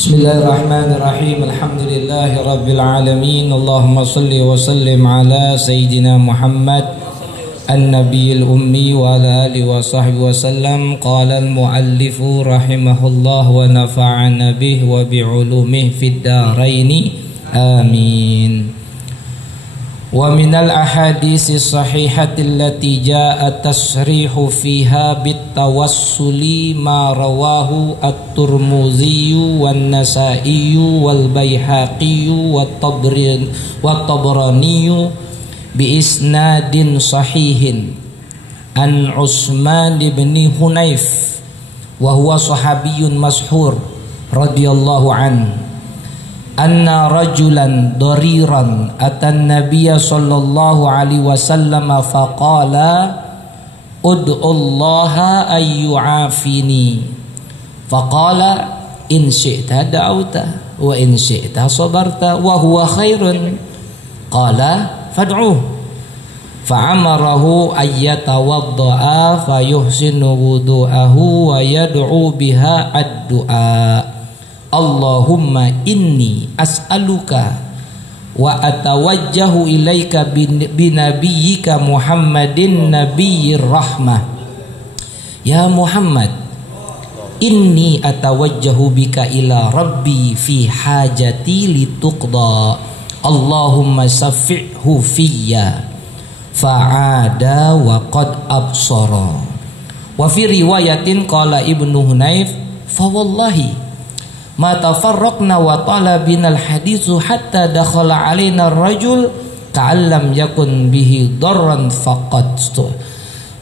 Bismillahirrahmanirrahim. Alhamdulillahi rabbil alamin. Allahumma salli wa sallim ala sayyidina Muhammad an-nabiyil ummi wa ala alihi wa sahbihi wa sallam. Qala al-muallifu rahimahullah wa nafa'ana bih wa bi'ulumihi fid dharaini amin. Wa minal ahadisi sahihati allati jaa tasrihu fiha bitawassuli ma rawahu at-Tirmidzi wan Nasa'i wal Baihaqi wat Tabrani bi isnadin sahihin an Utsman bin Hunayf wa huwa sahabiyyun mashhur radhiyallahu anhu anna rajulan dariran atan nabiyya sallallahu alaihi wasallam faqala ud'ullaha ayyu'afini faqala in syi'ta da'awta wa in syi'ta sabarta wa huwa khairun qala fad'uh fa'amarahu ayyatawadda'a fayuhsinu wudu'ahu wa yad'u biha ad-du'a Allahumma inni as'aluka wa atawajjahu ilaika binabiyyika Muhammadin nabiyyir rahmah. Ya Muhammad, inni atawajjahu bika ila rabbi fi hajati lituqda. Allahumma saffi'hu fiyya fa'ada wa qad absara. Wa fi riwayatin qala Ibnu Hunayf fa wallahi ma tafarraqna wa talabina al-hadithu hatta dakhala alaina ar-rajul ka'allam yakun bihi darran faqat.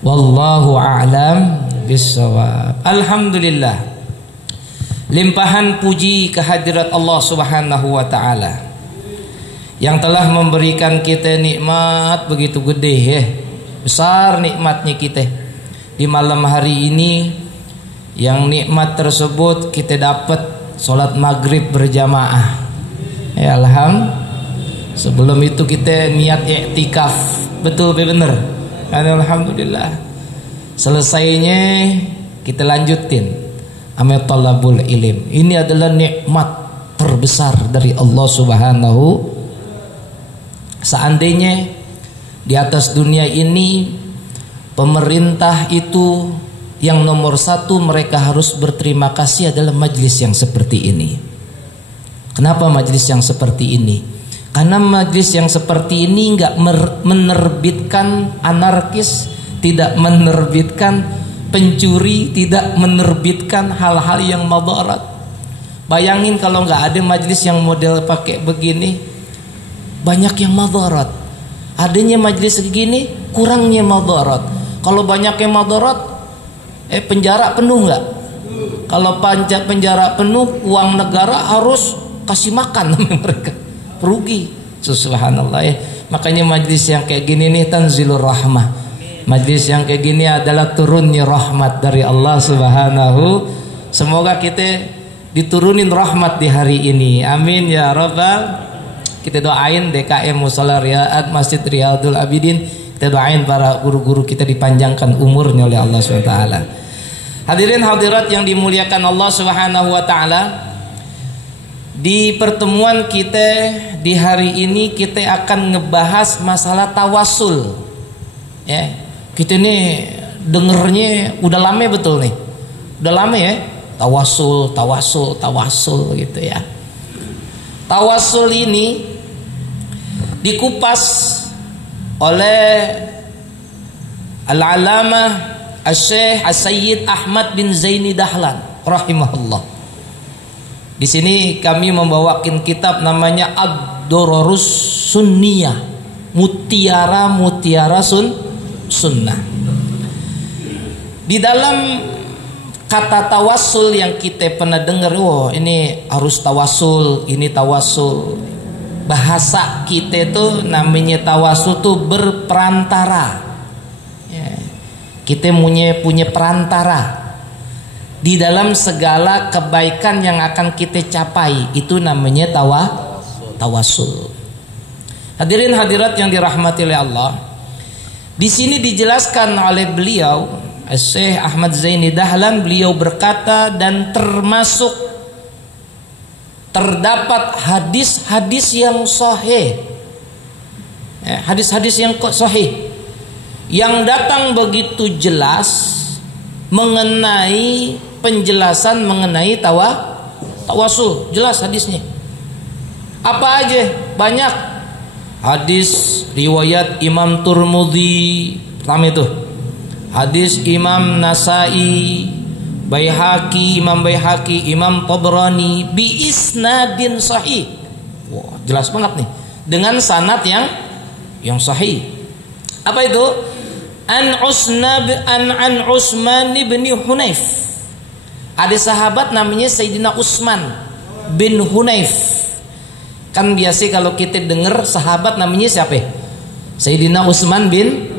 Wallahu a'lam bissawab. Alhamdulillah, limpahan puji kehadirat Allah Subhanahu wa taala yang telah memberikan kita nikmat begitu gede ya. Besar nikmatnya kita di malam hari ini, yang nikmat tersebut kita dapat sholat maghrib berjamaah. Ya alhamdulillah. Sebelum itu kita niat i'tikaf. Betul bener. Alhamdulillah. Selesainya kita lanjutin amal talabul ilim. Ini adalah nikmat terbesar dari Allah Subhanahu. Seandainya di atas dunia ini pemerintah itu yang nomor satu mereka harus berterima kasih adalah majlis yang seperti ini. Kenapa majlis yang seperti ini? Karena majlis yang seperti ini nggak menerbitkan anarkis, tidak menerbitkan pencuri, tidak menerbitkan hal-hal yang madarat. Bayangin kalau nggak ada majlis yang model pakai begini, banyak yang madarat. Adanya majlis begini, kurangnya madarat. Kalau banyak yang madarat, penjara penuh nggak? Kalau penjara penuh, uang negara harus kasih makan mereka, rugi. Subhanallah ya. Makanya majlis yang kayak gini nih tanzilur rahmah. Majlis yang kayak gini adalah turunnya rahmat dari Allah Subhanahu. Semoga kita diturunin rahmat di hari ini. Amin ya rabbal. Kita doain DKM Mushola Riyad Masjid Riyadul Abidin. Kita doain para guru-guru kita dipanjangkan umurnya oleh Allah SWT. Hadirin hadirat yang dimuliakan Allah Subhanahu wa taala, di pertemuan kita di hari ini kita akan ngebahas masalah tawasul. Ya, kita ini dengernya udah lama betul nih. Udah lama ya, tawasul gitu ya. Tawasul ini dikupas oleh Al-Alamah Asy-Syaikh As-Sayyid Ahmad bin Zaini Dahlan rahimahullah. Di sini kami membawakan kitab namanya Ad-Durarus Sunniyah, mutiara sunnah. Di dalam kata tawassul yang kita pernah dengar, ini harus tawassul, ini tawassul. Bahasa kita itu namanya tawassul tuh berperantara. Ya. Kita punya perantara di dalam segala kebaikan yang akan kita capai, itu namanya tawassul. Hadirin hadirat yang dirahmati oleh Allah, di sini dijelaskan oleh beliau Syekh Ahmad Zaini Dahlan, beliau berkata, dan termasuk terdapat hadis-hadis yang sahih, hadis-hadis yang sahih yang datang begitu jelas mengenai penjelasan mengenai tawasul. Jelas hadisnya. Apa aja? Banyak. Hadis riwayat Imam Tirmidzi pertama itu. Hadis Imam Nasai, Imam Baihaqi, Imam Tabrani bi isnadin sahih. Wah, jelas banget nih. Dengan sanad yang sahih. Apa itu? An Utsman bin Hunayf. Ada sahabat namanya Sayyidina Utsman bin Hunayf. Kan biasa kalau kita dengar sahabat namanya siapa? Sayyidina Utsman bin.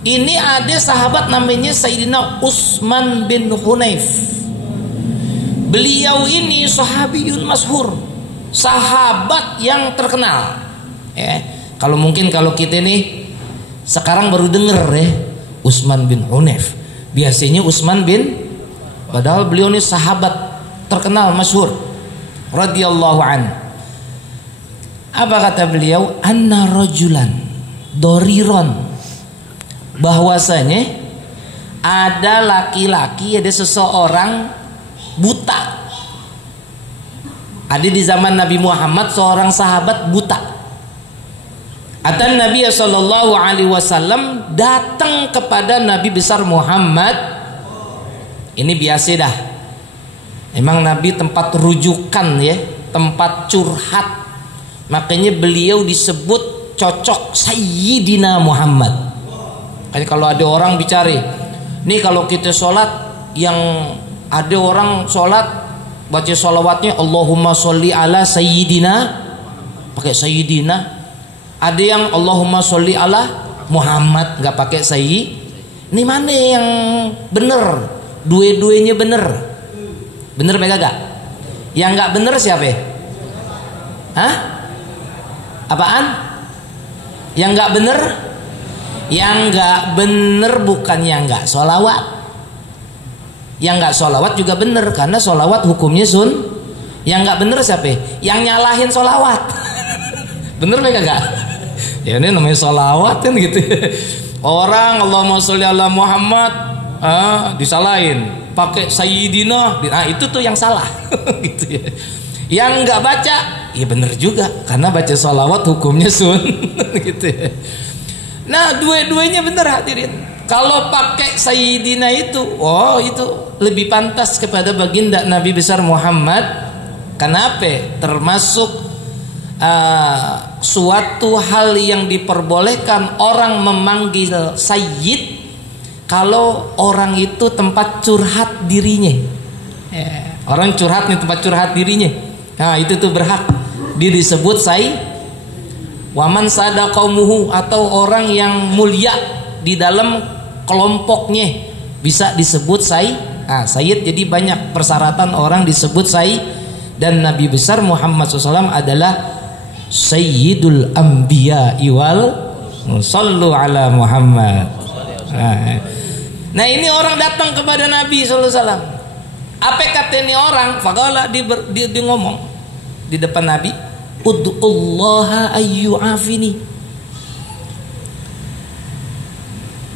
Ini ada sahabat namanya Sayyidina Utsman bin Hunayf. Beliau ini sahabiyun masyhur, sahabat yang terkenal. Kalau kita nih sekarang baru dengar Utsman bin Hunayf. Biasanya Utsman bin, padahal beliau ini sahabat terkenal masyhur radhiyallahu an. Apa kata beliau? Anna rajulan doriron, bahwasanya ada laki-laki, ada seseorang buta. Ada di zaman Nabi Muhammad seorang sahabat buta. Atan Nabi sallallahu alaihi wasallam, datang kepada Nabi besar Muhammad. Ini biasa dah. Emang Nabi tempat rujukan tempat curhat. Makanya beliau disebut cocok Sayyidina Muhammad. Kayak kalau ada orang bicara, nih kalau kita sholat, yang ada orang sholat baca sholawatnya Allahumma sholli ala Sayyidina, pakai Sayyidina. Ada yang Allahumma sholli ala Muhammad, nggak pakai Sayyid. Ini mana yang bener? Dua-duanya bener. Bener mereka gak? Yang nggak bener siapa? Hah? Apaan? Yang nggak bener? Yang nggak bener bukan yang nggak sholawat. Yang nggak sholawat juga bener, karena sholawat hukumnya sun. Yang nggak bener siapa? Yang nyalahin sholawat. Bener mereka gak? Ya ini namanya sholawat kan gitu. Orang Allahumma sholli ala Muhammad disalahin, pakai Sayyidina. Nah itu tuh yang salah. Gitu ya. Yang nggak baca, ya bener juga, karena baca sholawat hukumnya sun. Gitu ya. Nah dua-duanya bener hadirin. Kalau pakai Sayyidina itu, itu lebih pantas kepada baginda Nabi besar Muhammad. Kenapa? Termasuk suatu hal yang diperbolehkan orang memanggil Sayyid kalau orang itu tempat curhat dirinya. Orang curhat nih, tempat curhat dirinya. Nah itu tuh berhak dia disebut Sayyid. Waman sadaqaumuhu, atau orang yang mulia di dalam kelompoknya bisa disebut Sayyid. Nah, Sayyid jadi banyak persyaratan orang disebut Sayyid. Dan Nabi besar Muhammad SAW adalah Sayyidul Anbiya wal Sallu ala Muhammad. Nah ini orang datang kepada Nabi SAW. Apa kata ini orang? Faqala dia ngomong di depan Nabi, ud'ullaha ayyu'afini,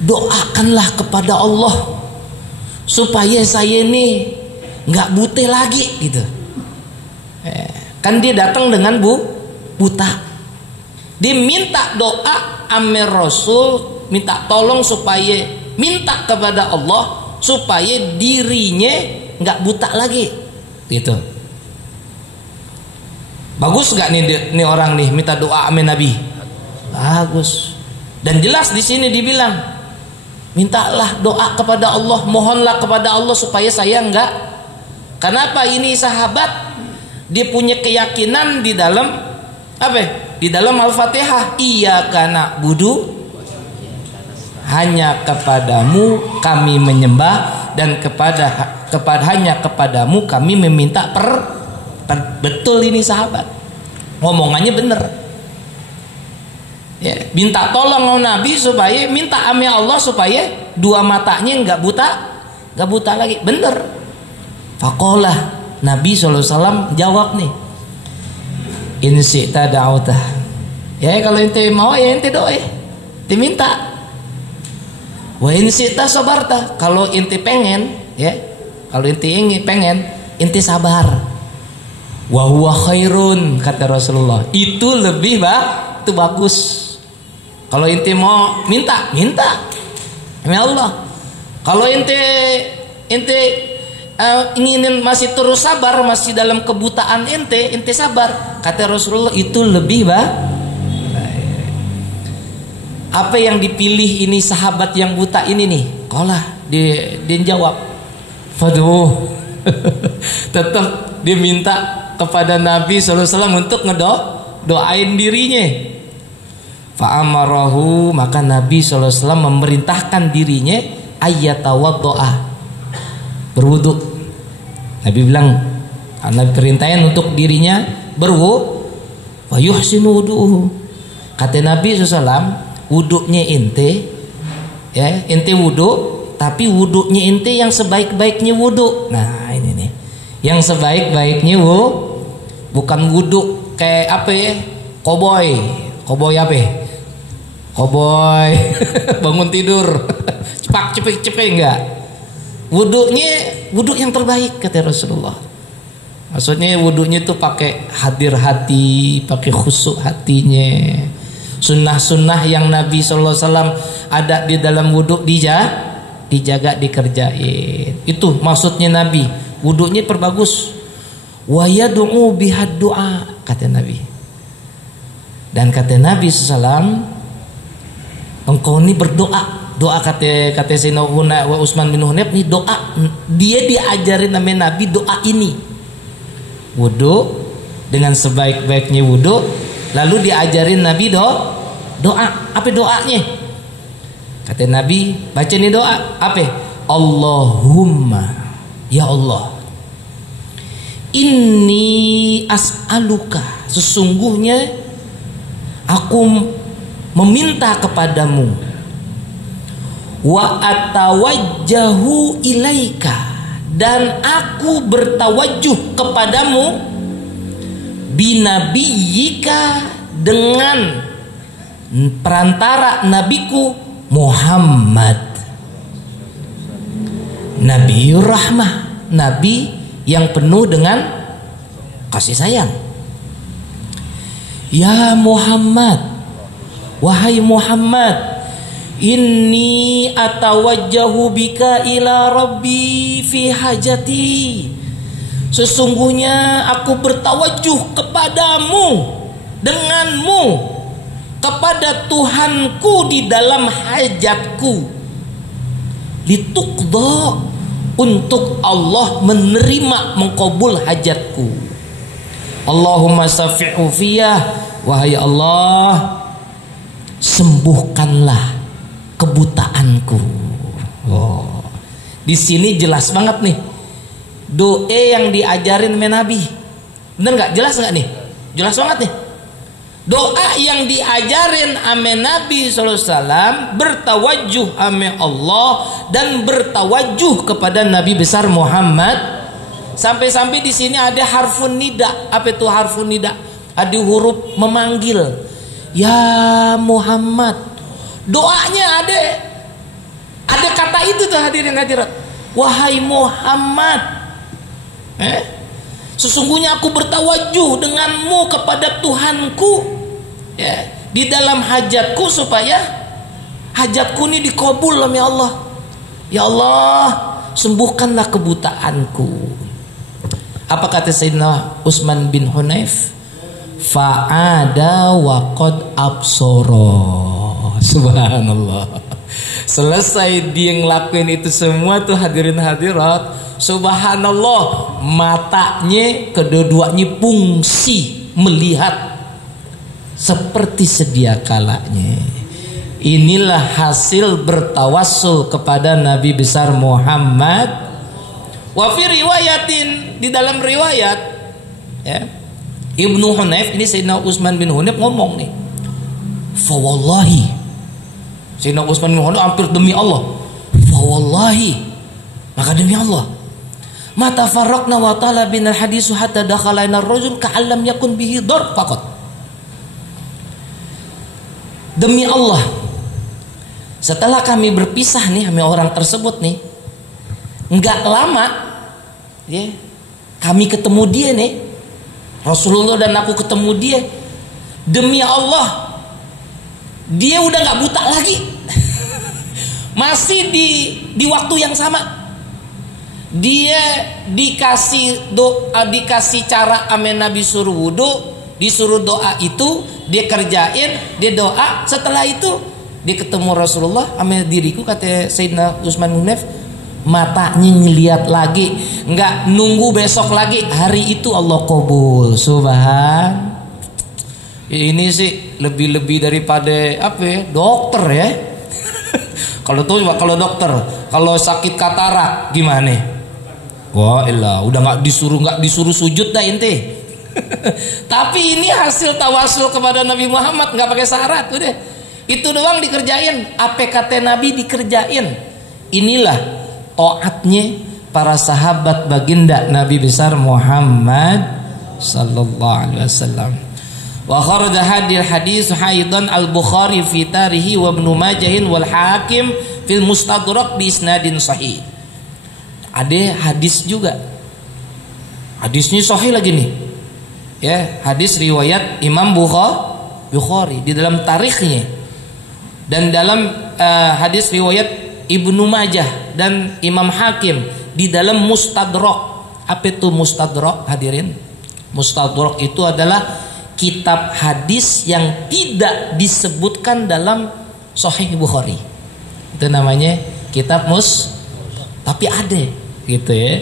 doakanlah kepada Allah supaya saya ini nggak buta lagi gitu. Kan dia datang dengan buta, dia minta doa amir Rasul, minta tolong supaya, minta kepada Allah supaya dirinya nggak buta lagi gitu. Bagus gak nih orang nih minta doa amin Nabi? Bagus. Dan jelas di sini dibilang, mintalah doa kepada Allah, mohonlah kepada Allah supaya saya enggak. Kenapa? Ini sahabat, dia punya keyakinan di dalam apa? Di dalam Al-Fatihah, iyyaka na'budu, hanya kepadamu kami menyembah, dan hanya kepadamu kami meminta betul ini sahabat. Ngomongannya bener. Ya, minta tolong Nabi supaya, minta ame Allah supaya dua matanya nggak buta lagi. Bener. Faqalah, Nabi SAW jawab nih, In syi'ta da'auta. Ya kalau ente mau ya ente doa, ente minta. Wa in syi'ta sabarta. Kalau ente pengen, ya, kalau ente ingin pengen, ente sabar. Wa huwa khairun, kata Rasulullah. Itu lebih itu bagus. Kalau ente mau minta, minta. Ya Allah. Kalau ente ingin masih terus sabar, masih dalam kebutaan ente sabar, kata Rasulullah, itu lebih apa yang dipilih ini sahabat yang buta ini nih? Kolah dia jawab, faduh. Tetap diminta kepada Nabi SAW untuk doain dirinya. Fa'amarahu, maka Nabi SAW memerintahkan dirinya ayyatawaddo'a, berwudu. Nabi bilang, Nabi perintahin untuk dirinya berwudu. Wa yuhsinu wudu'uhu. Kata Nabi SAW, wuduknya ente, ya, ente wudu, tapi wuduknya ente yang sebaik-baiknya wudu. Nah ini nih, yang sebaik-baiknya bukan wudu kayak apa ya, koboi apa ya? Koboi bangun tidur cepek enggak. Wuduk yang terbaik, kata Rasulullah. Maksudnya wuduknya itu pakai hadir hati, pakai khusyuk hatinya. Sunnah-sunnah yang Nabi SAW ada di dalam wuduk dijaga, dikerjain. Itu maksudnya Nabi. Wuduknya perbagus. Wa yad'u bihad du'a, kata Nabi. Dan kata Nabi SAW, engkau ini berdoa. Doa kata Sayyidina Utsman bin Hunayf nih, doa. Dia diajarin sama Nabi doa ini. Wuduk dengan sebaik-baiknya wuduk, lalu diajarin Nabi doa. Apa doanya? Kata Nabi, baca nih doa. Apa? Allahumma, ya Allah, inni as'aluka, sesungguhnya aku meminta kepadamu, wa atawajjahu ilaika, dan aku bertawajuh kepadamu, binabiyyika, dengan perantara nabiku Muhammad, Nabiur Rahmah, nabi yang penuh dengan kasih sayang. Ya Muhammad, wahai Muhammad, inni atawajjahu bika ila rabbi fi hajati, sesungguhnya aku bertawajuh kepadamu, denganmu, kepada Tuhanku di dalam hajatku, litukdha, untuk Allah menerima, mengkabul hajatku. Allahumma safi'u fiyah, wahai Allah, sembuhkanlah kebutaanku. Oh, di sini jelas banget nih doa yang diajarin Nabi. Bener nggak? Jelas nggak nih? Jelas banget nih. Doa yang diajarin ame Nabi SAW, bertawajuh ame Allah dan bertawajuh kepada Nabi besar Muhammad. Sampai-sampai di sini ada harfun nida. Apa itu harfun nida? Ada huruf memanggil. Ya Muhammad. Doanya ada kata itu tuh, hadirin hadirat. Wahai Muhammad, sesungguhnya aku bertawajuh denganmu kepada Tuhanku, ya, di dalam hajatku, supaya hajatku ini dikabul oleh Allah. Ya Allah, sembuhkanlah kebutaanku. Apa kata Sayyidina Utsman bin Hunayf? Fa'ada wa qad absara. Subhanallah. Selesai dia ngelakuin itu semua tuh, hadirin hadirat, subhanallah, matanya kedua-duanya fungsi melihat seperti sedia kalanya. Inilah hasil bertawassul kepada Nabi besar Muhammad. Wa fi riwayatin, di dalam riwayat, ya, Ibnu Hunayf, ini Sayyidina Utsman bin Hunayf ngomong nih, fa wallahi, Sayyidina Utsman bin Hunayf hampir demi Allah, fa wallahi, maka demi Allah, Mata farraqna wa tala binal hadisu hatta dakhalaina ar-rajul ka'allam yakun bihi dar faqat. Demi Allah, setelah kami berpisah nih sama orang tersebut nih, enggak lama ya, kami ketemu dia nih. Rasulullah dan aku ketemu dia. Demi Allah, dia udah enggak buta lagi. Masih di waktu yang sama. Dia dikasih doa, dikasih cara amin Nabi suruh wudu, disuruh doa itu dia kerjain, dia doa. Setelah itu dia ketemu Rasulullah, amin diriku kata Sayyidina Utsman bin Hunayf, matanya ngeliat lagi, nggak nunggu besok lagi, hari itu Allah kabul. Subhan. Ini sih lebih daripada apa ya, dokter ya. Kalau dokter, kalau sakit katarak gimana? Wah, udah nggak disuruh sujud dah inti. Tapi ini hasil tawasul kepada Nabi Muhammad, nggak pakai syarat, udah itu doang dikerjain. Apa kata Nabi dikerjain. Inilah taatnya para sahabat baginda Nabi besar Muhammad sallallahu alaihi wasallam. Wa kharaja hadil hadis haidan al-Bukhari fi tarihi wa Ibnu Majah wal Hakim fil Mustadrak bi isnadin sahih. Ada hadis juga. Hadisnya sahih lagi nih. Ya, hadis riwayat Imam Bukhari di dalam tarikhnya. Dan dalam hadis riwayat Ibnu Majah dan Imam Hakim di dalam Mustadrak. Apa itu Mustadrak hadirin? Mustadrak itu adalah kitab hadis yang tidak disebutkan dalam Sahih Bukhari. Itu namanya kitab tapi ada gitu ya.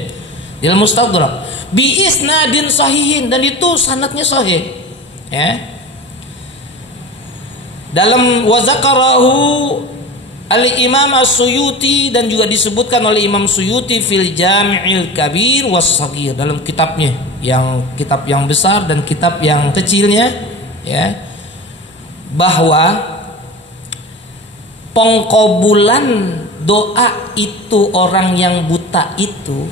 Dalam Mustadrak bi isnadin sahihin, dan itu sanadnya sahih ya. Dalam wa zakarahu al-Imam As-Suyuti, dan juga disebutkan oleh Imam Suyuti fil Jami'il Kabir was-Shaghir, dalam kitabnya kitab yang besar dan kitab yang kecilnya ya, bahwa pengkabulan doa itu orang yang buta itu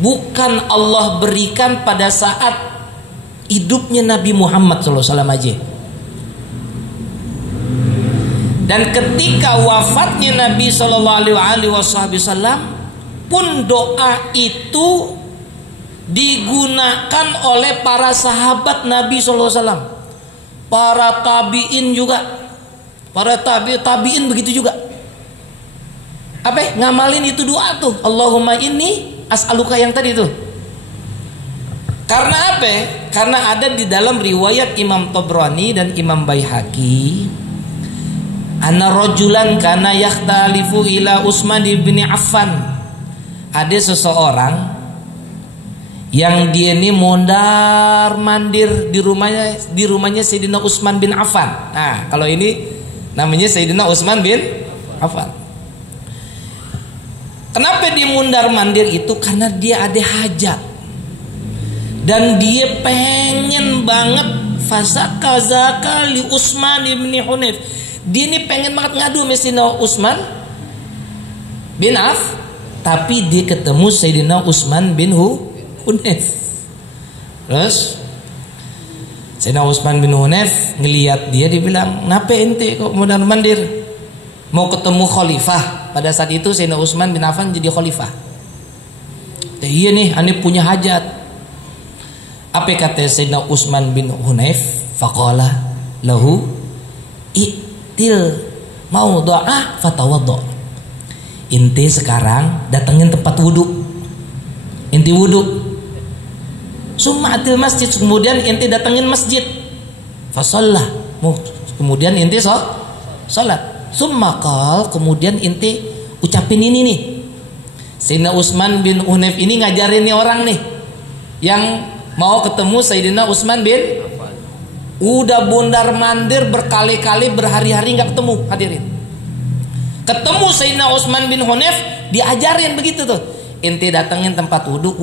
bukan Allah berikan pada saat hidupnya Nabi Muhammad SAW aja. Dan ketika wafatnya Nabi SAW pun doa itu digunakan oleh para sahabat Nabi SAW, para tabiin juga, para tabiin begitu juga. Apa? Ngamalin itu doa tuh. Allahumma inni as'aluka yang tadi tuh. Karena apa? Karena ada di dalam riwayat Imam Tabrani dan Imam Baihaqi, anna rajulan kana yakhtalifu ila Utsman bin Affan. Ada seseorang yang dia ini mondar mandir di rumahnya Sayyidina Utsman bin Affan. Nah, kalau ini namanya Sayyidina Utsman bin Affan. Kenapa dia mundar mandir itu? Karena dia ada hajat dan dia pengen banget fasaka zaka li Utsman bin Hunayf. Dia ini pengen banget ngadu Sayyidina Utsman bin Affan, tapi dia ketemu Sayyidina Utsman bin Hunayf. Terus Sayyidina Utsman bin Hunayf ngelihat dia bilang, "Ngapa ente kok mundar mandir? Mau ketemu khalifah." Pada saat itu Sayyidina Utsman bin Affan jadi khalifah. Iya nih, ane punya hajat. Apa kata Sayyidina Utsman bin Hunayf? Faqala lahu itil mau doa fatawaddo. Inti sekarang datengin tempat wudu. Inti wudu. Summa atil masjid, kemudian inti datengin masjid. Fasallah. Kemudian inti salat. Summa qal, kemudian inti ucapin ini nih. Sayyidina Utsman bin Hunayf ini ngajarin nih orang nih yang mau ketemu Sayyidina Utsman bin Affan. Udah bundar mandir berkali-kali, berhari-hari nggak ketemu, hadirin. Ketemu Sayyidina Utsman bin Hunayf, diajarin begitu tuh. Inti datengin tempat wudu,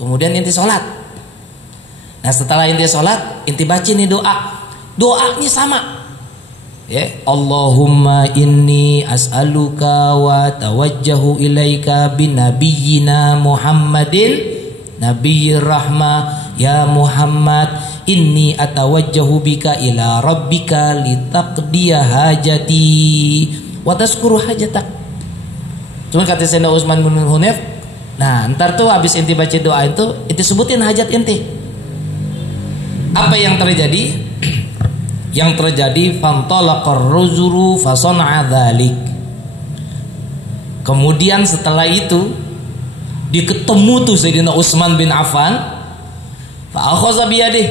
kemudian inti sholat. Nah setelah inti sholat, inti baca nih doa. Doanya sama. Ya, Allahumma inni as'aluka wa tawajjahu ilaika binabiyyina Muhammadin nabiyyir rahmah ya Muhammad inni atawajjahu bika ila rabbika litaqdiya hajati wa tazkuru hajatak. Cuma kata Sayyidina Utsman bin Hunayf, nah ntar tuh habis inti baca doa itu sebutin hajat inti. Apa yang terjadi? Yang terjadi fantalaqar rajulu fasana'a dzalik. Kemudian setelah itu diketemu tuh Sayyidina Utsman bin Affan, fa akhadha biyadihi.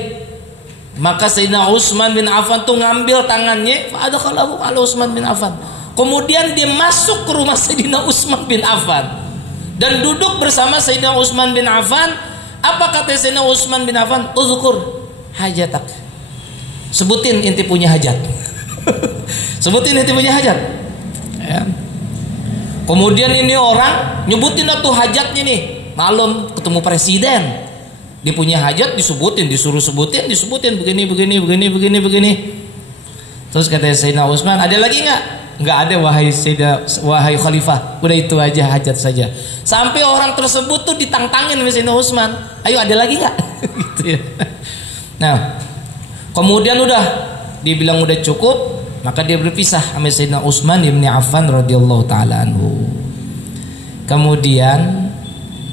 Maka Sayyidina Utsman bin Affan tuh ngambil tangannya, fa adkhalahu ala Utsman bin Affan. Kemudian dia masuk ke rumah Sayyidina Utsman bin Affan dan duduk bersama Sayyidina Utsman bin Affan. Apa kata Sayyidina Utsman bin Affan? Uzkur hajatak. Sebutin inti punya hajat. Sebutin inti punya hajat. Ya. Kemudian ini orang nyebutin tuh hajatnya nih. Malam ketemu presiden, dia punya hajat disebutin, disuruh sebutin, disebutin begini. Terus kata Sayyidina Utsman, ada lagi nggak? Nggak ada wahai khalifah. Udah itu aja hajat saja. Sampai orang tersebut tuh ditantangin sama Sayyidina Utsman. Ayo ada lagi nggak? Gitu ya. Nah, kemudian udah dibilang udah cukup, maka dia berpisah sama Sayyidina Utsman bin Affan radhiyallahu taala anhu. Kemudian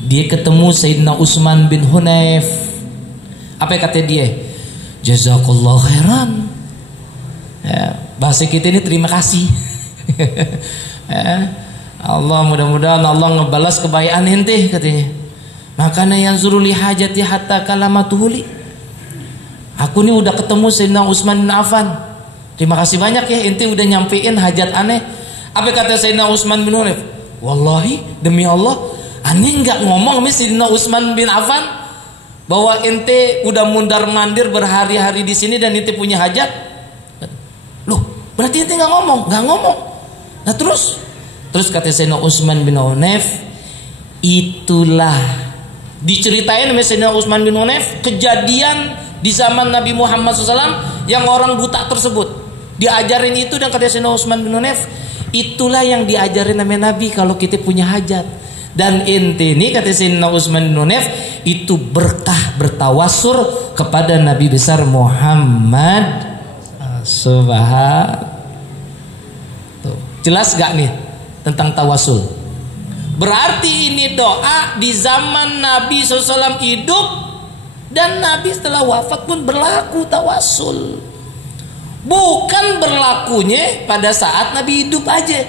dia ketemu Sayyidina Utsman bin Hunayf. Apa yang kata dia? Jazakallahu khairan. Ya, bahasa kita ini terima kasih. Ya, Allah mudah-mudahan Allah ngebalas kebaikan ente katanya. Makanya yang zuruli hajati hatta kalamatuhuli. Aku nih udah ketemu Sayyidina Utsman bin Affan. Terima kasih banyak ya ente udah nyampein hajat aneh. Apa kata Sayyidina Utsman bin Hunayf? Wallahi demi Allah, aneh nggak ngomong sama Sayyidina Utsman bin Affan bahwa ente udah mundar-mandir berhari-hari di sini dan ente punya hajat. Loh, berarti ente nggak ngomong? Nggak ngomong. Nah terus kata Sayyidina Utsman bin Hunayf, itulah diceritain sama Sayyidina Utsman bin Hunayf kejadian di zaman Nabi Muhammad SAW yang orang buta tersebut diajarin itu, dan kata Sayyidina Utsman bin Hunayf, itulah yang diajarin sama Nabi kalau kita punya hajat. Dan inti ini kata Sayyidina Utsman bin Hunayf itu berkah bertawassul kepada Nabi besar Muhammad Subhan. Jelas gak nih tentang tawassul? Berarti ini doa di zaman Nabi SAW hidup, dan Nabi setelah wafat pun berlaku tawassul. Bukan berlakunya pada saat Nabi hidup aja.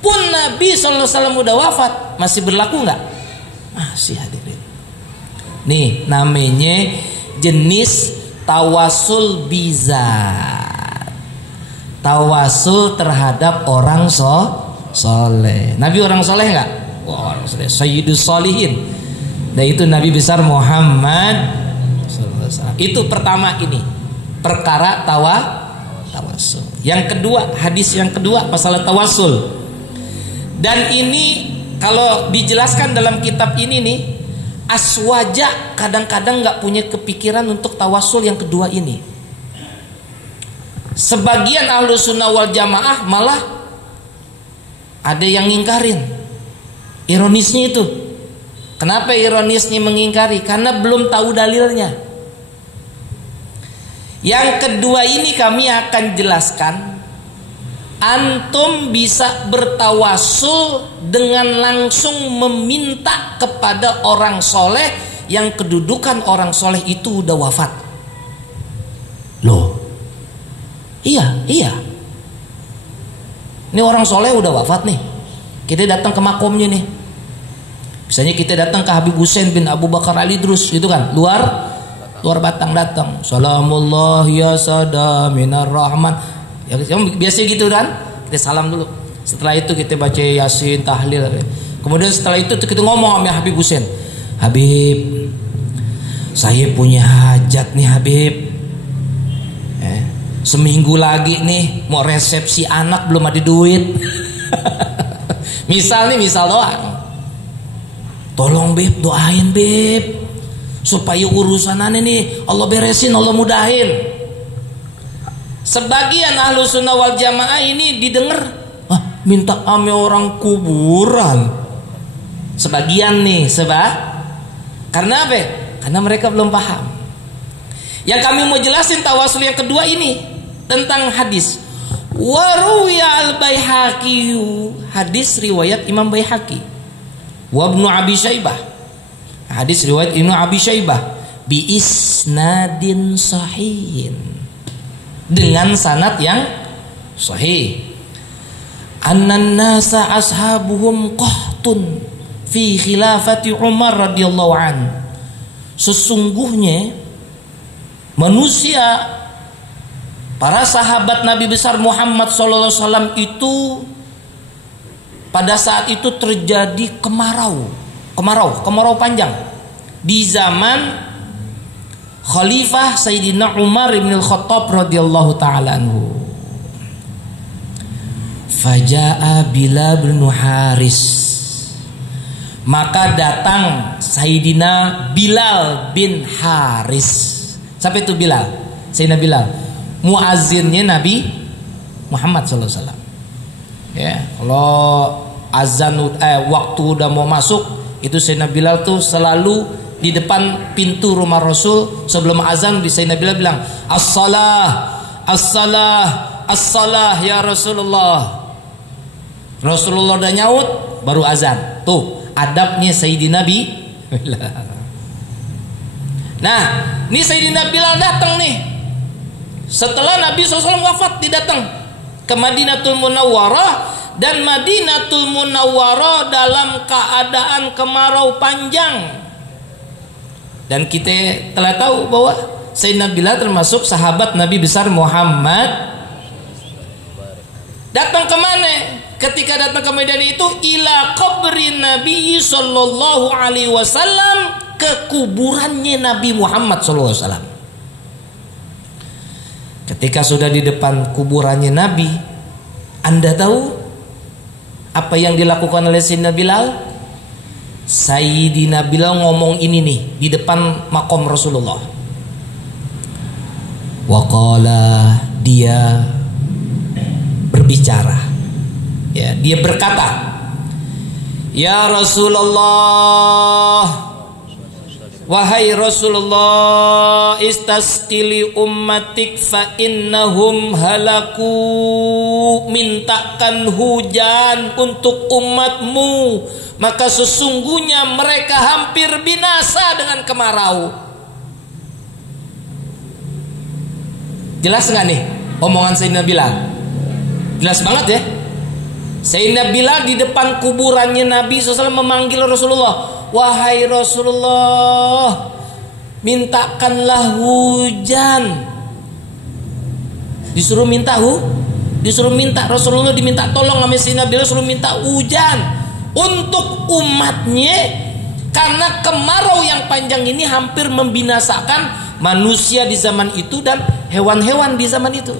Pun Nabi SAW udah wafat, masih berlaku nggak? Masih hadirin. Nih namanya jenis tawassul bizat. Tawassul terhadap orang soleh. Nabi orang soleh nggak? Wah, orang soleh. Sayyidus Sholihin. Dan itu Nabi besar Muhammad. Itu pertama ini perkara tawassul. Yang kedua, hadis yang kedua masalah tawassul. Dan ini kalau dijelaskan dalam kitab ini nih, Aswaja kadang-kadang nggak punya kepikiran untuk tawassul yang kedua ini. Sebagian ahlu sunnah wal jamaah malah ada yang ngingkarin. Ironisnya itu, kenapa ironisnya mengingkari? Karena belum tahu dalilnya. Yang kedua ini kami akan jelaskan. Antum bisa bertawassul dengan langsung meminta kepada orang soleh yang kedudukan orang soleh itu udah wafat. Loh, iya. Ini orang soleh udah wafat nih. Kita datang ke makomnya nih. Misalnya kita datang ke Habib Hussein bin Abu Bakar Al-Idrus, itu kan luar Batang datang. Salamullah ya sada minar rahman. Ya, biasa gitu kan? Kita salam dulu. Setelah itu kita baca Yasin, tahlil. Kemudian setelah itu kita ngomong sama Habib Hussein. Habib, saya punya hajat nih Habib. Seminggu lagi nih mau resepsi anak, belum ada duit. Misal doang. Tolong Beb, doain Beb supaya urusan aneh nih Allah beresin, Allah mudahin. Sebagian ahlu sunnah wal jamaah ini didengar, minta ame orang kuburan. Sebagian nih, karena apa? Karena mereka belum paham. Yang kami mau jelasin tawasul yang kedua ini tentang hadis. Waruya al-Baihaqi, hadis riwayat Imam Baihaqi. Wa Ibnu Abi Syaibah, hadis riwayat Ibnu Abi Syaibah bi isnadin sahihin, dengan sanad yang sahih. Annan nasa ashabuhum qahtun fi khilafati Umar radhiyallahu an. Sesungguhnya manusia, para sahabat Nabi besar Muhammad sallallahu alaihi wasallam itu pada saat itu terjadi kemarau panjang di zaman Khalifah Sayyidina Umar bin Al-Khattab radhiyallahu taala anhu. Faja'a Bilal bin Haris, maka datang Sayyidina Bilal bin Haris. Siapa itu Bilal? Sayyidina Bilal, muazzinnya Nabi Muhammad sallallahu alaihi wasallam. Ya, kalau azan waktu udah mau masuk, itu Sayyidina Bilal tuh selalu di depan pintu rumah Rasul. Sebelum azan Sayyidina Bilal bilang, "As-salah, as-salah, as-salah ya Rasulullah." Rasulullah udah nyaut, baru azan. Tuh adabnya Sayyidina Bilal. Nah, ini Sayyidina Bilal datang nih. Setelah Nabi SAW wafat, dia datang ke Madinatul Munawwarah, dan Madinatul Munawwarah dalam keadaan kemarau panjang. Dan kita telah tahu bahwa Sayyidina Bilal termasuk sahabat Nabi besar Muhammad. Datang ke mana? Ketika datang ke Medan itu, ila qabri Nabi sallallahu alaihi wasallam, ke kuburannya Nabi Muhammad sallallahu alaihi wasallam. Ketika sudah di depan kuburannya Nabi, Anda tahu apa yang dilakukan oleh Sayyidina Bilal? Sayyidina Bilal ngomong ini nih di depan makom Rasulullah. Waqala, dia berbicara. Ya, dia berkata, "Ya Rasulullah, wahai Rasulullah, istasqili ummatik fa innahum halaku." Mintakan hujan untuk umatmu, maka sesungguhnya mereka hampir binasa dengan kemarau. Jelas nggak nih omongan Sayyidina Bilal? Jelas banget ya. Sayyidina Bilal di depan kuburannya Nabi SAW memanggil Rasulullah, "Wahai Rasulullah, mintakanlah hujan." Disuruh minta Rasulullah, diminta tolong sama Sayyidina Bilal, suruh minta hujan untuk umatnya, karena kemarau yang panjang ini hampir membinasakan manusia di zaman itu dan hewan-hewan di zaman itu.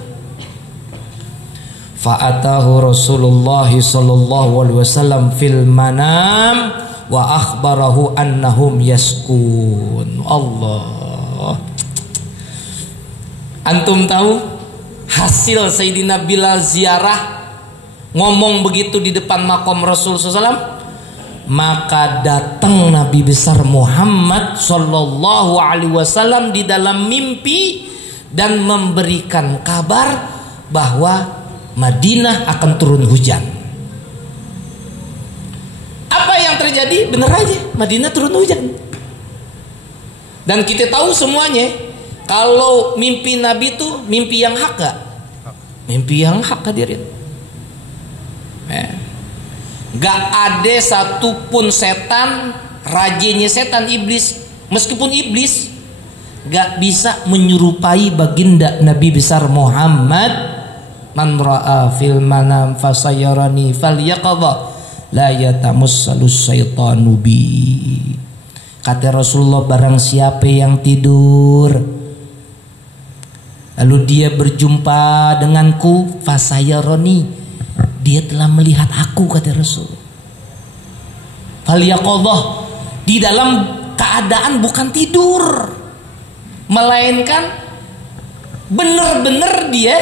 Fa'atahu Rasulullah sallallahu alaihi wasallam fil manam wa akhbarahu annahum yaskun. Allah. Antum tahu hasil Sayyidina Bilal ziarah ngomong begitu di depan makom Rasul SAW? Maka datang Nabi besar Muhammad sallallahu alaihi wasallam di dalam mimpi dan memberikan kabar bahwa Madinah akan turun hujan. Apa yang terjadi? Benar aja, Madinah turun hujan. Dan kita tahu semuanya, kalau mimpi Nabi itu mimpi yang hak gak? Mimpi yang hak, hadirin. Gak ada satupun setan, rajanya setan iblis, meskipun iblis, gak bisa menyerupai baginda Nabi besar Muhammad. Man ra'a fil manam fasayarani falyaqadha la yatamussalu syaitanu bi. Kata Rasulullah, barang siapa yang tidur lalu dia berjumpa denganku, fasayarani, dia telah melihat aku, kata Rasul. Falyaqadha, di dalam keadaan bukan tidur, melainkan benar-benar dia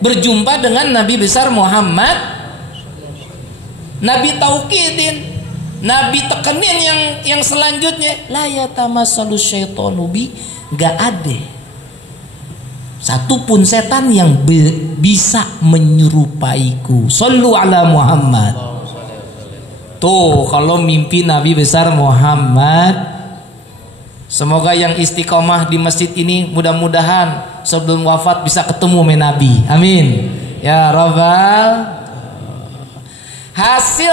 berjumpa dengan Nabi besar Muhammad. Nabi taukidin, Nabi tekenin yang selanjutnya, la yatamassalu syaitanu bi, enggak ada satupun setan yang bisa menyerupaiku. Shallu ala Muhammad. Tuh kalau mimpi Nabi besar Muhammad, semoga yang istiqomah di masjid ini mudah-mudahan sebelum wafat bisa ketemu sama Nabi. Amin ya rabbal. Hasil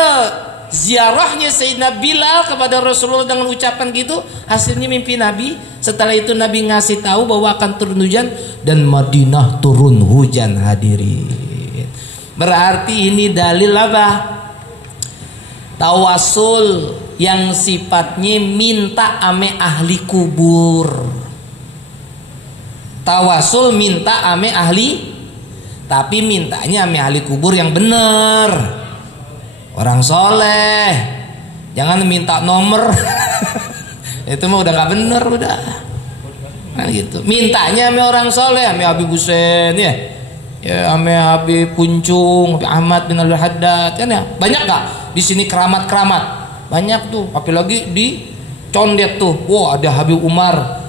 ziarahnya Sayyidina Bilal kepada Rasulullah dengan ucapan gitu, hasilnya mimpi Nabi. Setelah itu Nabi ngasih tahu bahwa akan turun hujan dan Madinah turun hujan, hadirin. Berarti ini dalil apa? Tawasul yang sifatnya minta ame ahli kubur. Tawasul minta ame ahli, tapi mintanya ame ahli kubur yang benar, orang soleh. Jangan minta nomor. Itu mah udah nggak bener udah. Nah gitu. Mintanya ame orang soleh, ame Habib Husain ya. Ya ame Habib Puncung, Habib Ahmad bin Al-Haddad kan ya. Banyak gak di sini keramat-keramat? Banyak tuh, apalagi di Condet tuh. Wah, ada Habib Umar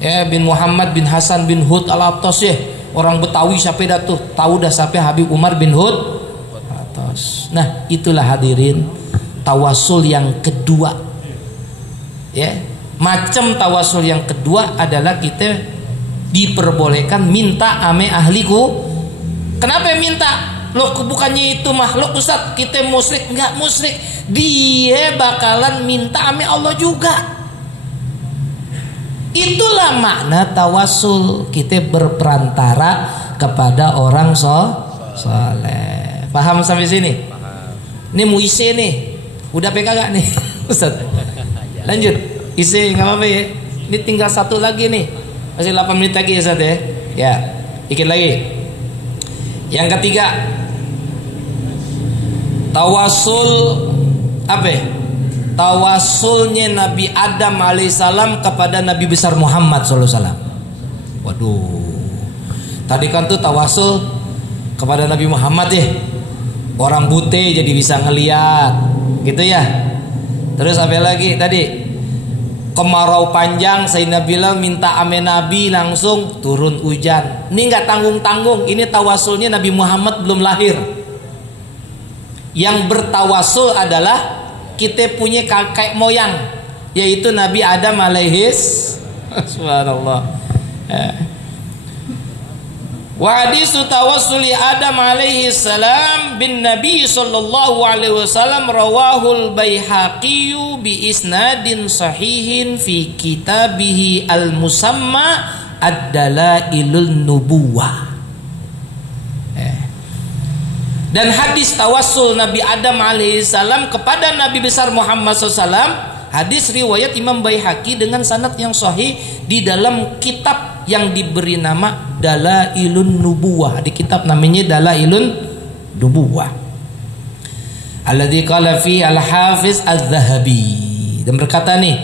ya bin Muhammad bin Hasan bin Hud Al-Attas ya. Orang Betawi sampai dah tuh, tahu dah sampai Habib Umar bin Hud Al-Attas. Nah, itulah hadirin tawasul yang kedua. Ya, macam tawasul yang kedua adalah kita diperbolehkan minta ame ahliku. Kenapa minta? Loh, bukannya itu makhluk Ustaz, kita musyrik? Enggak musyrik, dia bakalan minta ame Allah juga. Itulah makna tawasul, kita berperantara kepada orang soleh. Paham sampai sini? Ini mau isi nih, udah PK gak nih Ustaz? Lanjut, isi nggak apa-apa ya. Ini tinggal satu lagi nih, masih 8 menit lagi ya Ustaz ya. Ya, dikit lagi. Yang ketiga, tawasul apa? Tawasulnya Nabi Adam alaihissalam kepada Nabi besar Muhammad sallallahu alaihi wasallam. Waduh, tadi kan tuh tawasul kepada Nabi Muhammad ya. Orang buta jadi bisa ngeliat, gitu ya. Terus apa lagi tadi? Kemarau panjang, Sayyidina Bilal minta ame Nabi langsung turun hujan. Ini nggak tanggung-tanggung, ini tawasulnya Nabi Muhammad belum lahir. Yang bertawasul adalah kita punya kakek moyang, yaitu Nabi Adam alaihis. Subhanallah. Wa hadisu tawassuli Adam alaihi salam bin Nabi sallallahu alaihi wasallam rawahul Baihaqi bi isnadin sahihin fi kitabihi al-musamma ad-dalailun nubuwah. Dan hadis tawassul Nabi Adam alaihi salam kepada Nabi besar Muhammad SAW, hadis riwayat Imam Baihaqi dengan sanad yang sahih di dalam kitab yang diberi nama Dalailun Nubuwah. Di kitab namanya Dalailun Nubuwah. Alladzi qala fi al-Hafiz Adz-Dzahabi. Dan berkata nih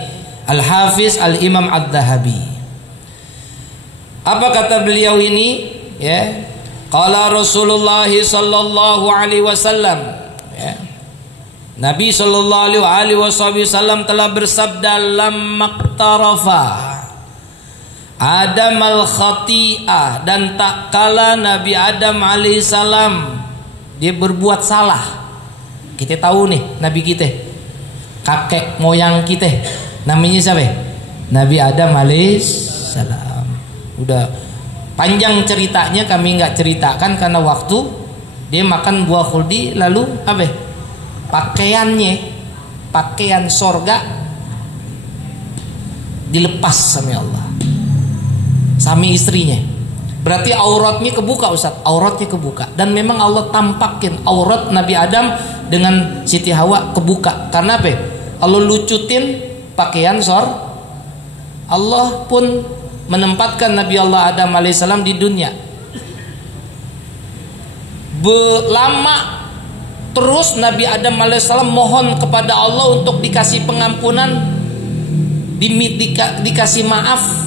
Al-Hafiz Al-Imam Adz-Dzahabi. Apa kata beliau ini? Ya. Qala Rasulullah sallallahu alaihi wasallam. Ya. Nabi sallallahu alaihi wasallam telah bersabda, lam maqtarafa Adam al-khati'ah, dan tak kala Nabi Adam alaihissalam dia berbuat salah. Kita tahu nih Nabi kita, kakek moyang kita, namanya siapa? Nabi Adam alaihissalam. Udah panjang ceritanya, kami nggak ceritakan karena waktu. Dia makan buah khuldi, lalu apa? Pakaian sorga dilepas sama Allah, sama istrinya. Berarti auratnya kebuka Ustaz, auratnya kebuka. Dan memang Allah tampakin aurat Nabi Adam dengan Siti Hawa kebuka. Karena apa? Allah lucutin pakaian Allah pun menempatkan Nabi Allah Adam alaihissalam di dunia. Lama terus Nabi Adam alaihissalam mohon kepada Allah untuk dikasih pengampunan, dikasih maaf.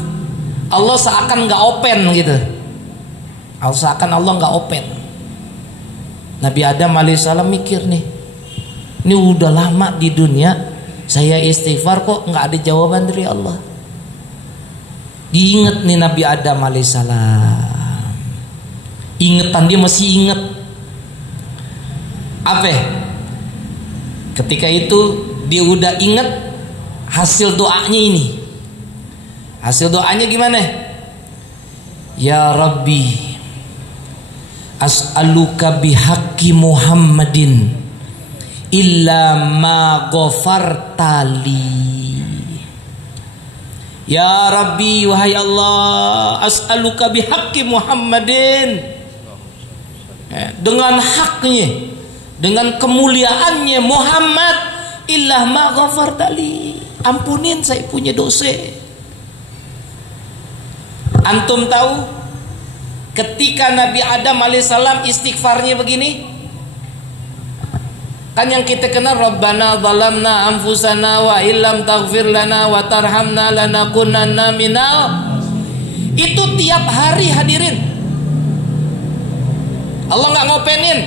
Allah seakan nggak open gitu. Seakan Allah nggak open. Nabi Adam alaihissalam mikir nih, ini udah lama di dunia, saya istighfar kok nggak ada jawaban dari Allah. Diinget nih Nabi Adam alaihissalam, ingetan dia masih inget. Apa? Ketika itu dia udah inget hasil doanya ini. Hasil doanya gimana? Ya Rabbi, as'aluka bihaqqi Muhammadin illa ma ghafartali. Ya Rabbi, wahai Allah, as'aluka bihaqqi Muhammadin, dengan haknya, dengan kemuliaannya Muhammad, illa ma ghafartali, ampunin saya punya dosa. Antum tahu ketika Nabi Adam alaihissalam istighfarnya begini, kan yang kita kenal, Rabbana zalamna anfusana wa illam taghfir lana wa tarhamna lanakunanna minal. Itu tiap hari hadirin. Allah nggak ngopenin.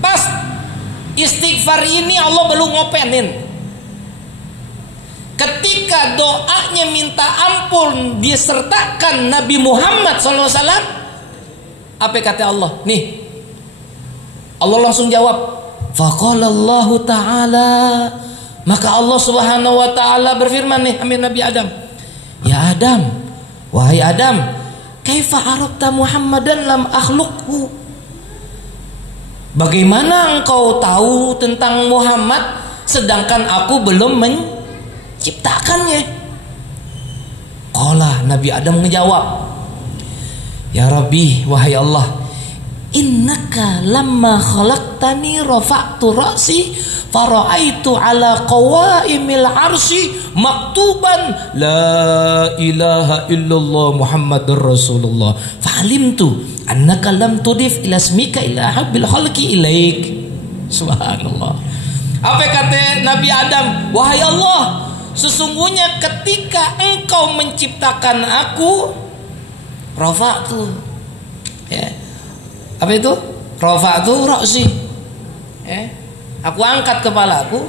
Pas istighfar ini Allah belum ngopenin. Ketika doanya minta ampun disertakan Nabi Muhammad SAW, apa kata Allah? Nih, Allah langsung jawab. Faqalallahu ta'ala, maka Allah subhanahu wa ta'ala berfirman nih sama Nabi Adam, ya Adam, wahai Adam, kaifa arafta Muhammadan lam akhluqhu, bagaimana engkau tahu tentang Muhammad sedangkan aku belum menciptakannya? Qala, Nabi Adam ngejawab, ya Rabbi, wahai Allah, innaka lamma khalaqtani rafa'tu ra'si fara'aitu ala qawaimil arsy maktuban la ilaha illallah Muhammadur Rasulullah fa'alimtu annaka lam tudif ila ismika ila habbil khalqi ilaik. Subhanallah. Apa kata Nabi Adam? Wahai Allah, sesungguhnya ketika engkau menciptakan aku, rafa'tu, ya, apa itu? Rafa'tu ra'si, aku angkat kepalaku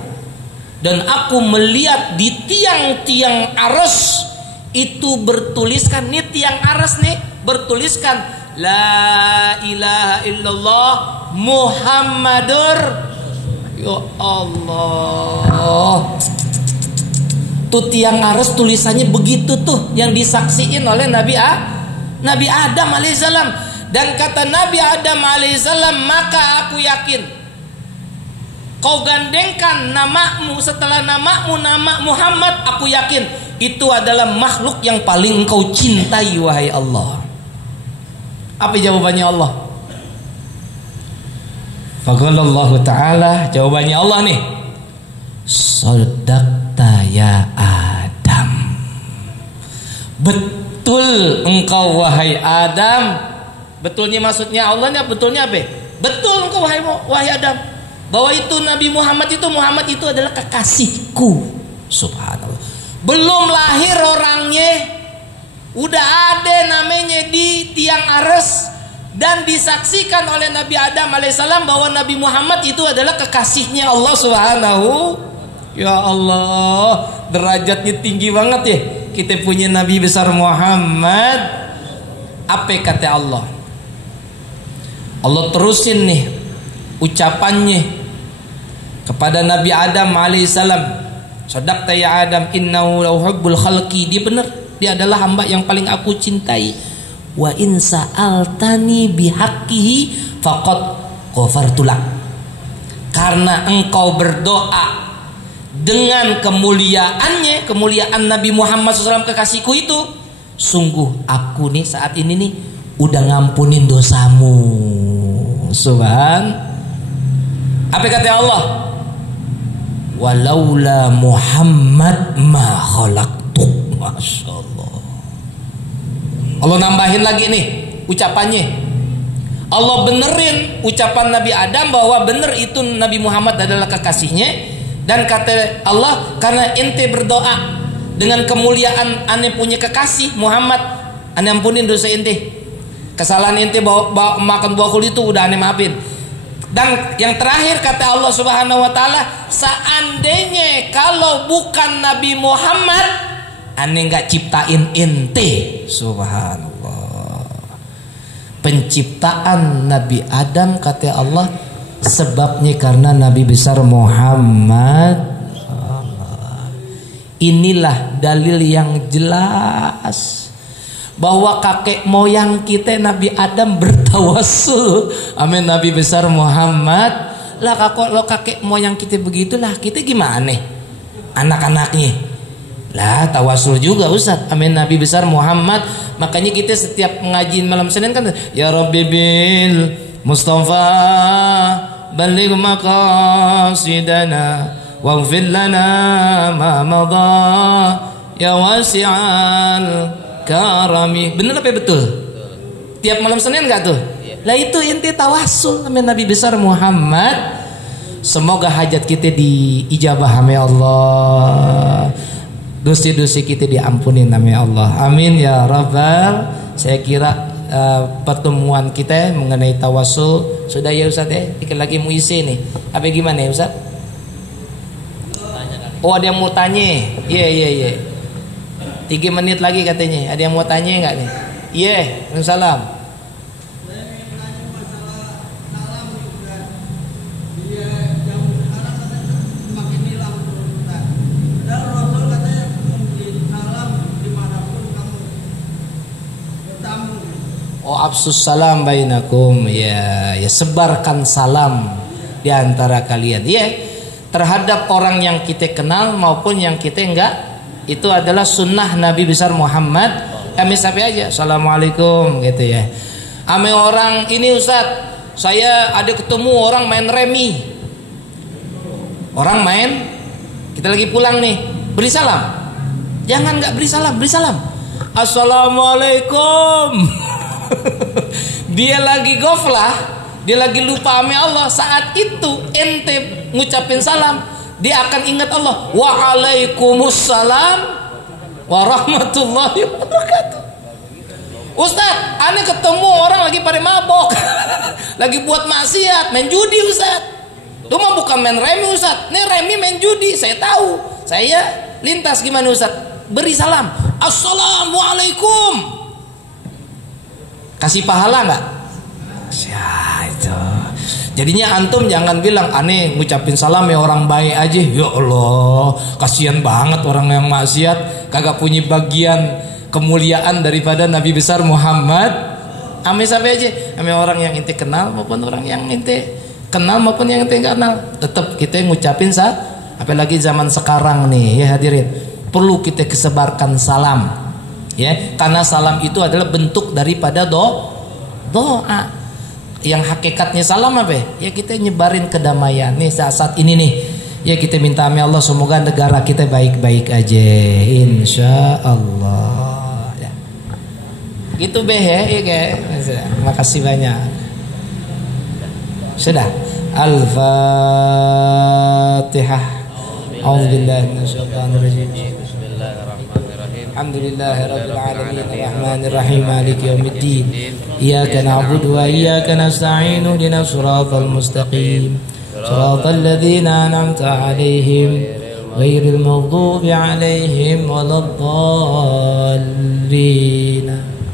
dan aku melihat di tiang-tiang aras itu bertuliskan, nih tiang aras nih bertuliskan la ilaha illallah Muhammadur. Ya Allah, tuh tiang aras tulisannya begitu tuh yang disaksiin oleh Nabi Adam alaihissalam. Dan kata Nabi Adam alaihissalam, maka aku yakin kau gandengkan namamu setelah namamu nama Muhammad, aku yakin itu adalah makhluk yang paling engkau cintai wahai Allah. Apa jawabannya Allah? Faqalallahu ta'ala, jawabannya Allah nih, Shadaqta ya Adam, betul engkau wahai Adam. Betulnya maksudnya Allahnya, betulnya apa? Betul engkau wahai Adam, bahwa itu Nabi Muhammad itu adalah kekasihku. Subhanallah. Belum lahir orangnya udah ada namanya di tiang aras dan disaksikan oleh Nabi Adam alaihissalam bahwa Nabi Muhammad itu adalah kekasihnya Allah Subhanahu. Ya Allah, derajatnya tinggi banget ya kita punya Nabi besar Muhammad. Apa kata Allah? Allah terusin nih ucapannya kepada Nabi Adam alaihissalam. Shadaqta ya Adam, innahu lauhibbul khalqi, dia benar, dia adalah hamba yang paling aku cintai. Wa in sa'altani bihaqqihi faqad ghafartu lak, karena engkau berdoa dengan kemuliaannya, kemuliaan Nabi Muhammad SAW kekasihku itu, sungguh aku nih saat ini nih udah ngampunin dosamu. Subhan. Apa kata Allah? Walaula Muhammad ma khalaqtu. Masya Allah. Allah nambahin lagi nih ucapannya. Allah benerin ucapan Nabi Adam bahwa bener itu Nabi Muhammad adalah kekasihnya. Dan kata Allah, karena ente berdoa dengan kemuliaan ane punya kekasih Muhammad, ane ampunin dosa ente. Kesalahan ente makan buah kulit itu udah aneh maafin. Dan yang terakhir kata Allah Subhanahu wa taala, seandainya kalau bukan Nabi Muhammad, aneh nggak ciptain ente. Subhanallah. Penciptaan Nabi Adam kata Allah sebabnya karena Nabi besar Muhammad. Inilah dalil yang jelas bahwa kakek moyang kita Nabi Adam bertawassul amin Nabi besar Muhammad. Lah kalau kakek moyang kita begitulah, kita gimana anak-anaknya? Lah tawassul juga Ustaz amin Nabi besar Muhammad. Makanya kita setiap ngaji malam Senin kan, ya Rabbi bil Mustafa baligh maqasidana waghfir lana ma madha ya wasi'al karami. Bener apa betul? Tiap malam Senin enggak tuh? Lah itu inti tawassul sama Nabi besar Muhammad. Semoga hajat kita diijabah sama Allah. Dosa-dosa kita diampuni nama Allah. Amin ya rabbal. Saya kira pertemuan kita mengenai tawassul sudah ya Ustaz ya. Dikit lagi mau isi nih. Apa gimana ya Ustaz? Oh ada yang mau tanya. Iya. 3 menit lagi katanya. Ada yang mau tanya enggak nih? Iya, Waalaikumsalam. Oh absus salam bainakum. Ya sebarkan salam di antara kalian. Ya, terhadap orang yang kita kenal maupun yang kita enggak. Itu adalah sunnah Nabi besar Muhammad. Kami sampai aja assalamualaikum gitu ya. Ame orang ini Ustaz, saya ada ketemu orang main remi. Orang main, kita lagi pulang nih, beri salam. Jangan nggak beri salam, beri salam. Assalamualaikum. Dia lagi ghaflah, dia lagi lupa ame Allah. Saat itu ente ngucapin salam, dia akan ingat Allah. Waalaikumsalam warahmatullahi wabarakatuh. Ustaz, aneh ketemu orang lagi pada mabok, lagi buat maksiat, main judi Ustaz. Itu mah bukan main remi Ustaz. Ini remi main judi, saya tahu. Saya lintas gimana Ustaz? Beri salam. Assalamualaikum. Kasih pahala nggak? Ya itu. Jadinya antum jangan bilang aneh ngucapin salam ya orang baik aja. Ya Allah, kasihan banget orang yang maksiat kagak punya bagian kemuliaan daripada Nabi besar Muhammad. Ame sampai aja, ame orang yang ente kenal maupun orang yang ente kenal maupun yang ente enggak kenal, tetap kita ngucapin saat. Apalagi zaman sekarang nih ya hadirin, perlu kita kesebarkan salam. Ya, karena salam itu adalah bentuk daripada doa. Yang hakikatnya salam apa? Ya kita nyebarin kedamaian nih saat ini nih. Ya kita minta sama Allah semoga negara kita baik-baik aja, insya Allah. Ya. Gitu beh ya, makasih banyak. Sudah. Al-Fatihah. A'udzubillahi minasyaitonir rajim. Alhamdulillahirabbil alamin arrahmanir rahim maliki yaumiddin. Iyyaka na'budu wa iyyaka nasta'in ihdinas siratal mustaqim. Siratal ladzina an'amta 'alaihim ghairil maghdubi 'alaihim waladdallin.